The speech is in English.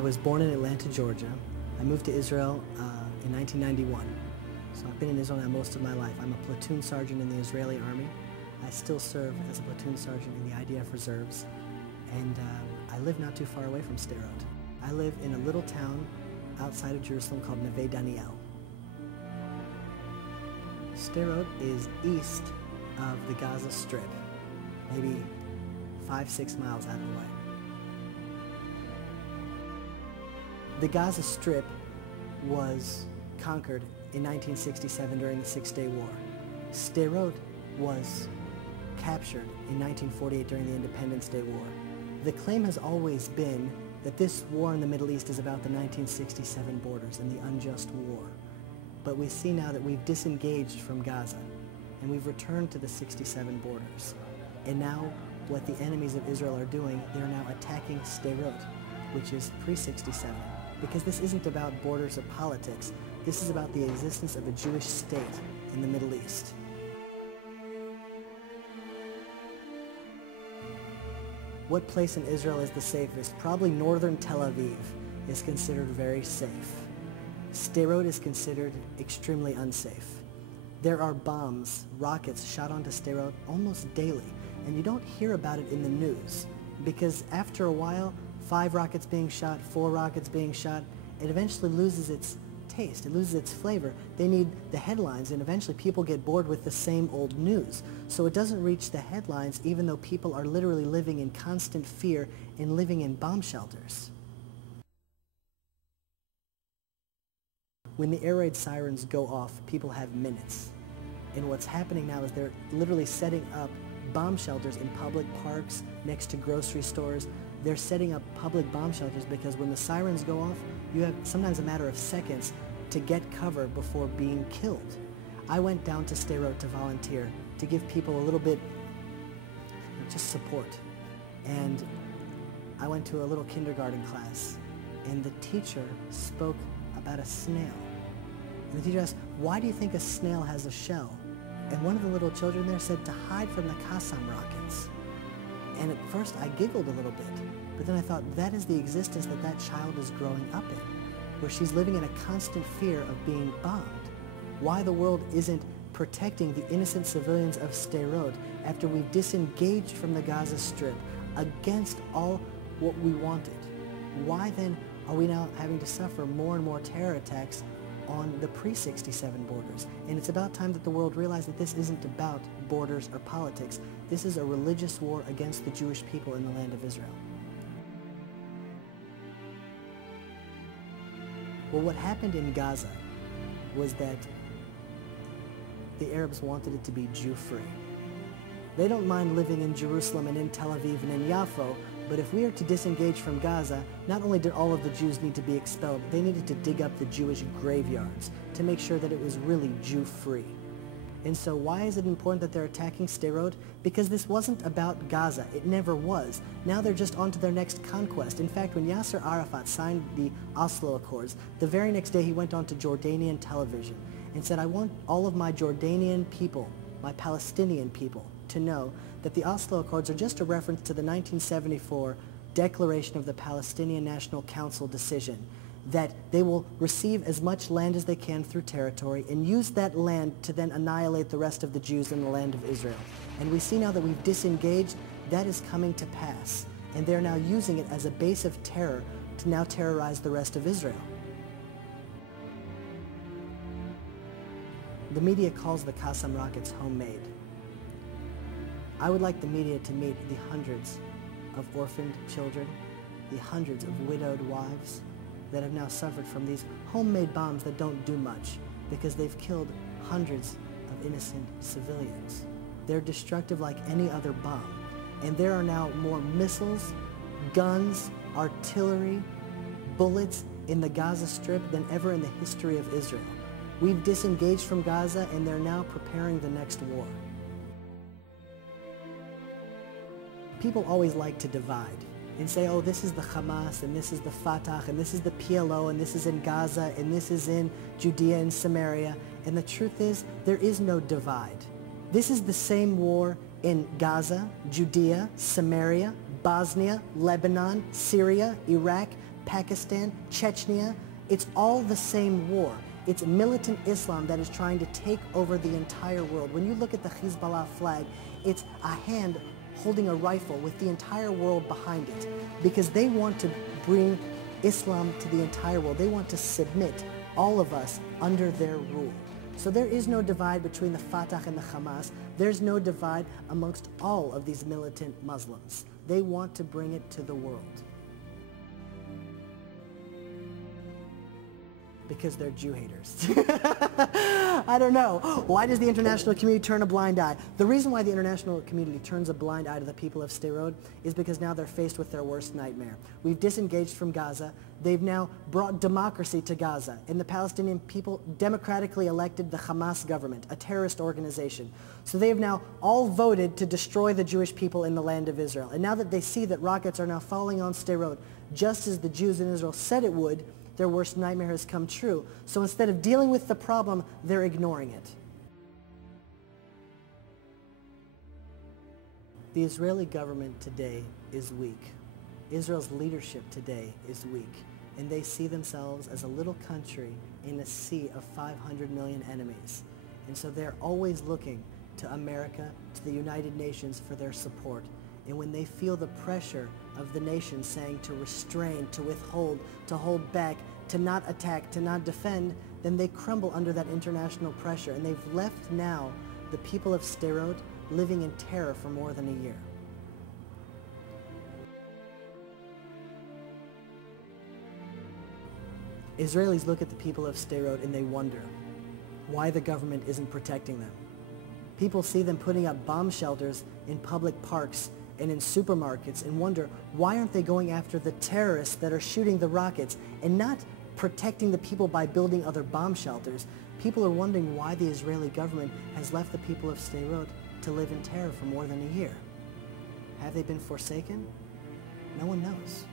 I was born in Atlanta, Georgia. I moved to Israel in 1991. So I've been in Israel now most of my life. I'm a platoon sergeant in the Israeli army. I still serve as a platoon sergeant in the IDF reserves. And I live not too far away from Sderot. I live in a little town outside of Jerusalem called Neve Daniel. Sderot is east of the Gaza Strip, maybe 5-6 miles out of the way. The Gaza Strip was conquered in 1967 during the Six-Day War. Sderot was captured in 1948 during the Independence Day War. The claim has always been that this war in the Middle East is about the 1967 borders and the unjust war. But we see now that we've disengaged from Gaza and we've returned to the 67 borders. And now what the enemies of Israel are doing, they're now attacking Sderot, which is pre-67. Because this isn't about borders or politics. This is about the existence of a Jewish state in the Middle East. What place in Israel is the safest? Probably northern Tel Aviv is considered very safe. Sderot is considered extremely unsafe. There are bombs, rockets shot onto Sderot almost daily, and you don't hear about it in the news because after a while, 5 rockets being shot, 4 rockets being shot, it eventually loses its taste, it loses its flavor. They need the headlines, and eventually people get bored with the same old news. So it doesn't reach the headlines even though people are literally living in constant fear and living in bomb shelters. When the air raid sirens go off, people have minutes. And what's happening now is they're literally setting up bomb shelters in public parks, next to grocery stores. They're setting up public bomb shelters because when the sirens go off, you have sometimes a matter of seconds to get cover before being killed. I went down to Sderot to volunteer, to give people a little bit, just support. And I went to a little kindergarten class, and the teacher spoke about a snail. And the teacher asked, "Why do you think a snail has a shell?" And one of the little children there said, "To hide from the Qassam rockets." And at first I giggled a little bit, but then I thought that is the existence that that child is growing up in, where she's living in a constant fear of being bombed. Why the world isn't protecting the innocent civilians of Sderot after we've disengaged from the Gaza Strip against all what we wanted. Why then are we now having to suffer more and more terror attacks on the pre-67 borders? And it's about time that the world realized that this isn't about borders or politics. This is a religious war against the Jewish people in the land of Israel. Well, what happened in Gaza was that the Arabs wanted it to be Jew-free. They don't mind living in Jerusalem and in Tel Aviv and in Yaffo, but if we are to disengage from Gaza, not only did all of the Jews need to be expelled, they needed to dig up the Jewish graveyards to make sure that it was really Jew-free. And so why is it important that they're attacking Sderot? Because this wasn't about Gaza. It never was. Now they're just on to their next conquest. In fact, when Yasser Arafat signed the Oslo Accords, the very next day he went on to Jordanian television and said, "I want all of my Jordanian people, my Palestinian people, to know that the Oslo Accords are just a reference to the 1974 Declaration of the Palestinian National Council decision, that they will receive as much land as they can through territory and use that land to then annihilate the rest of the Jews in the land of Israel." And we see now that we've disengaged, that is coming to pass. And they're now using it as a base of terror to now terrorize the rest of Israel. The media calls the Qassam rockets homemade. I would like the media to meet the hundreds of orphaned children, the hundreds of widowed wives that have now suffered from these homemade bombs that don't do much because they've killed hundreds of innocent civilians. They're destructive like any other bomb. And there are now more missiles, guns, artillery, bullets in the Gaza Strip than ever in the history of Israel. We've disengaged from Gaza and they're now preparing the next war. People always like to divide and say, oh, this is the Hamas, and this is the Fatah, and this is the PLO, and this is in Gaza, and this is in Judea and Samaria. And the truth is, there is no divide. This is the same war in Gaza, Judea, Samaria, Bosnia, Lebanon, Syria, Iraq, Pakistan, Chechnya. It's all the same war. It's militant Islam that is trying to take over the entire world. When you look at the Hezbollah flag, it's a hand holding a rifle with the entire world behind it, because they want to bring Islam to the entire world. They want to submit all of us under their rule. So there is no divide between the Fatah and the Hamas. There's no divide amongst all of these militant Muslims. They want to bring it to the world. Because they're Jew haters. I don't know. Why does the international community turn a blind eye? The reason why the international community turns a blind eye to the people of Sderot is because now they're faced with their worst nightmare. We've disengaged from Gaza. They've now brought democracy to Gaza, and the Palestinian people democratically elected the Hamas government, a terrorist organization. So they have now all voted to destroy the Jewish people in the land of Israel. And now that they see that rockets are now falling on Sderot, just as the Jews in Israel said it would, their worst nightmare has come true. So instead of dealing with the problem, they're ignoring it. The Israeli government today is weak. Israel's leadership today is weak. And they see themselves as a little country in a sea of 500 million enemies. And so they're always looking to America, to the United Nations for their support. And when they feel the pressure of the nation saying to restrain, to withhold, to hold back, to not attack, to not defend, then they crumble under that international pressure. And they've left now the people of Sderot living in terror for more than a year. Israelis look at the people of Sderot and they wonder why the government isn't protecting them. People see them putting up bomb shelters in public parks and in supermarkets and wonder, why aren't they going after the terrorists that are shooting the rockets and not protecting the people by building other bomb shelters? People are wondering why the Israeli government has left the people of Sderot to live in terror for more than a year. Have they been forsaken? No one knows.